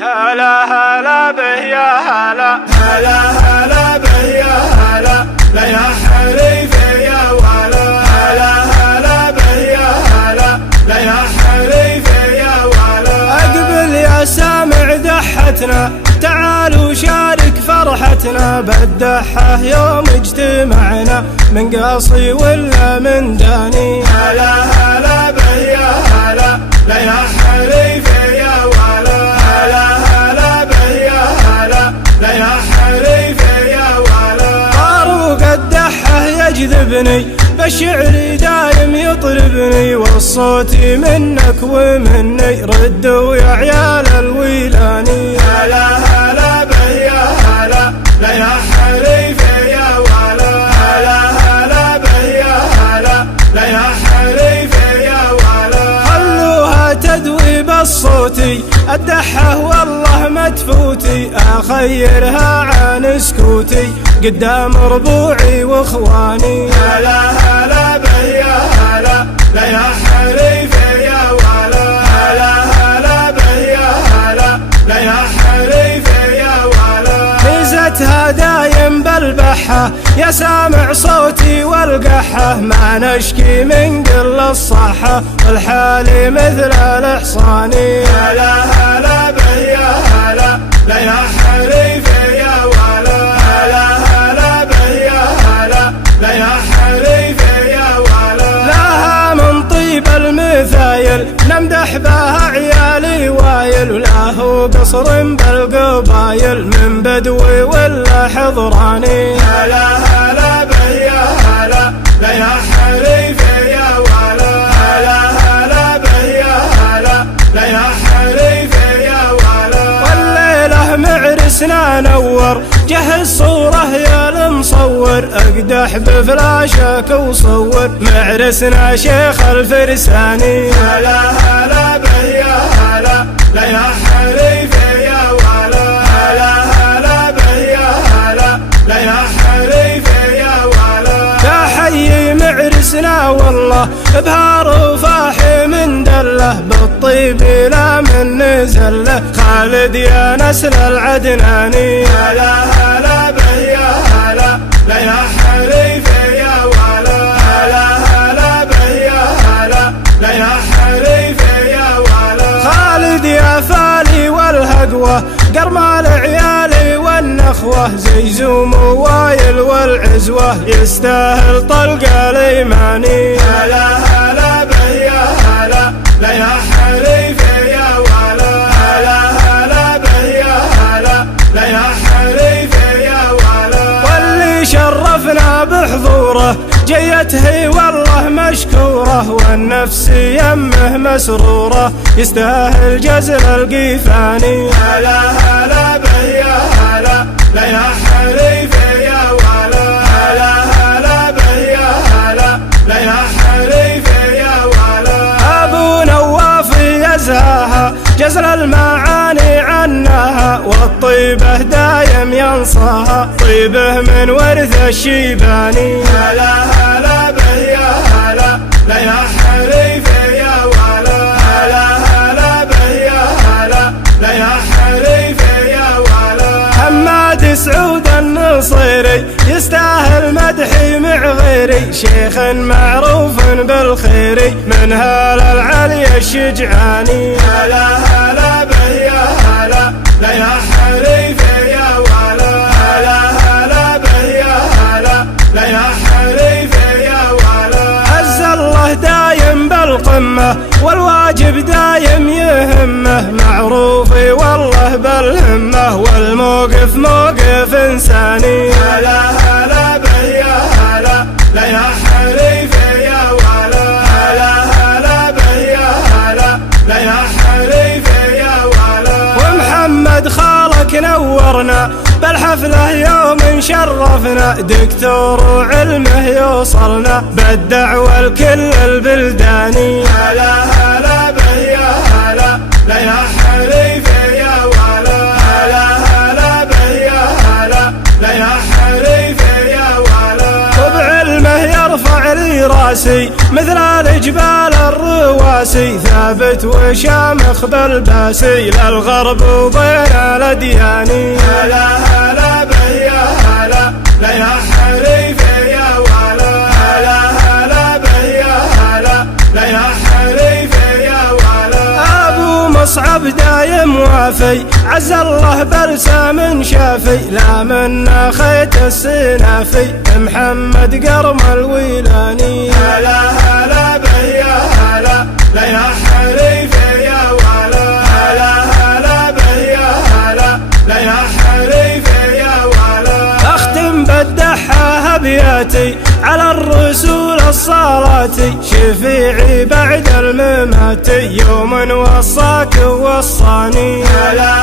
هلا هلا به يا هلا، هلا هلا به يا هلا، لا يا حريف يا ولا. هلا هلا به يا هلا، لا يا حريف يا ولا. اقبل يا سامع دحتنا، تعال وشارك فرحتنا، بالدحة يوم اجتمعنا من قاصي ولا من داني. هلا هلا به يا هلا، لا يا حريف يا ولا. هلا هلا به يا هلا، لا يا حريف يا ولا. فاروق الدحة يجذبني، بالشعر دايم يطربني، والصوت منك ومني ردوا يا عيال الويلاني. هلا هلا به يا هلا، لا يا حريف يا ولا. هلا هلا به يا هلا، لا يا حريف يا ولا. خلوها تدوي بالصوتي، الدحة والله ما تفوتي، اخيرها عن سكوتي قدام ربوعي واخواني. هلا هلا به يا هلا، لا يا حريف يا ولا. هلا هلا به يا هلا، لا يا حريف يا ولا. ميزتها دايم بالبحة، يا سامع صوتي والقحة، ما نشكي من قل الصحة، والحالي مثل الإحصاني. هلا هلا به يا هلا، لا يا حريف يا ولا. هلا هلا به يا هلا، لا يا حريف يا ولا. لها من طيب المثايل نمدح بها عيالي وايل، ولا هو قصر بالقبايل من بدوي ولا حضراني. هلا هلا به يا هلا، لا يا حريف يا ولا. هلا هلا به يا هلا، لا يا حريف يا ولا. والليلة معرسنا نور، جهز صورة يا المصور، اقدح بفلاشك وصور معرسنا شيخ الفرساني. هلا هلا به يا هلا، لا يا حريف يا ولا. هلا هلا به يا هلا، لا يا حريف يا ولا. يا حي معرسنا والله بهار وفاحي من دله، بالطيب لا من نزله، خالد يا نسل العدناني. هلا هلا به يا هلا، لا يا حريف يا ولا. هلا هلا به يا هلا، لا يا حريف يا ولا. خالد يا فالي والهقوة، قرمال عيالي والنخوة، زيزوم ووايل والعزوة، يستاهل طلق الايماني. هلا هلا به يا هلا، لا يا حريف يا ولا. هلا هلا به يا هلا، لا يا حريف يا ولا. واللي شرفنا بحضوره جيته والله مشكوره، والنفس يمه مسروره، يستاهل جزل القيفاني. هلا هلا به يا هلا، لا يا حريف يا ولا. هلا هلا به يا هلا، لا يا حريف يا ولا. ابو نواف يزهاها، جزل المعاني عناها، والطيبه دايم ينصاها، طيبه من ورث الشيباني. هلا هلا به يا هلا، لا يا حريف يا ولا. هلا هلا به يا هلا، لا يا حريف يا ولا. حماد سعود النصيري يستاهل مدحي مع غيري، شيخ معروف بالخيري من هال العلي الشجعاني. هلا هلا به يا هلا، لا يا حريف يا ولا. هلا هلا به يا هلا، لا يا حريف يا ولا. عز الله دايم بالقمة، والواجب دايم يهمه، معروفي والله بالهمة، والموقف موقف إنساني. هلا هلا به يا هلا، لا يا حريف يا ولا. هلا هلا به يا هلا، لا يا حريف يا ولا. ومحمد خالك نورنا بالحفلة يوم شرفنا، دكتور وعلمه يوصلنا بالدعوة لكل البلداني. هلا هلا به يا هلا، لا يا حريف يا ولا. هلا هلا به يا هلا، لا يا حريف يا ولا. وبعلمه يرفع لي راسي مثل الجبال الرواسي ثابت وشامخ بالباسي للغرب وبين الأديان. هلا هلا به يا هلا لا يا حريف يا ولا. هلا هلا به يا هلا لا يا حريف يا ولا. أبو مصعب دايم وافي عز الله برسام شافي لا من خيت السنافي محمد قرم الويلاني. هلا هلا به يا هلا لا يا حريف يا ولا. هلا هلا به يا هلا لا يا حريف يا ولا. أختم بالدحة أبياتي على الرسول الصلاتي شفيعي بعد الممات يوم وصاك ووصاني. هلا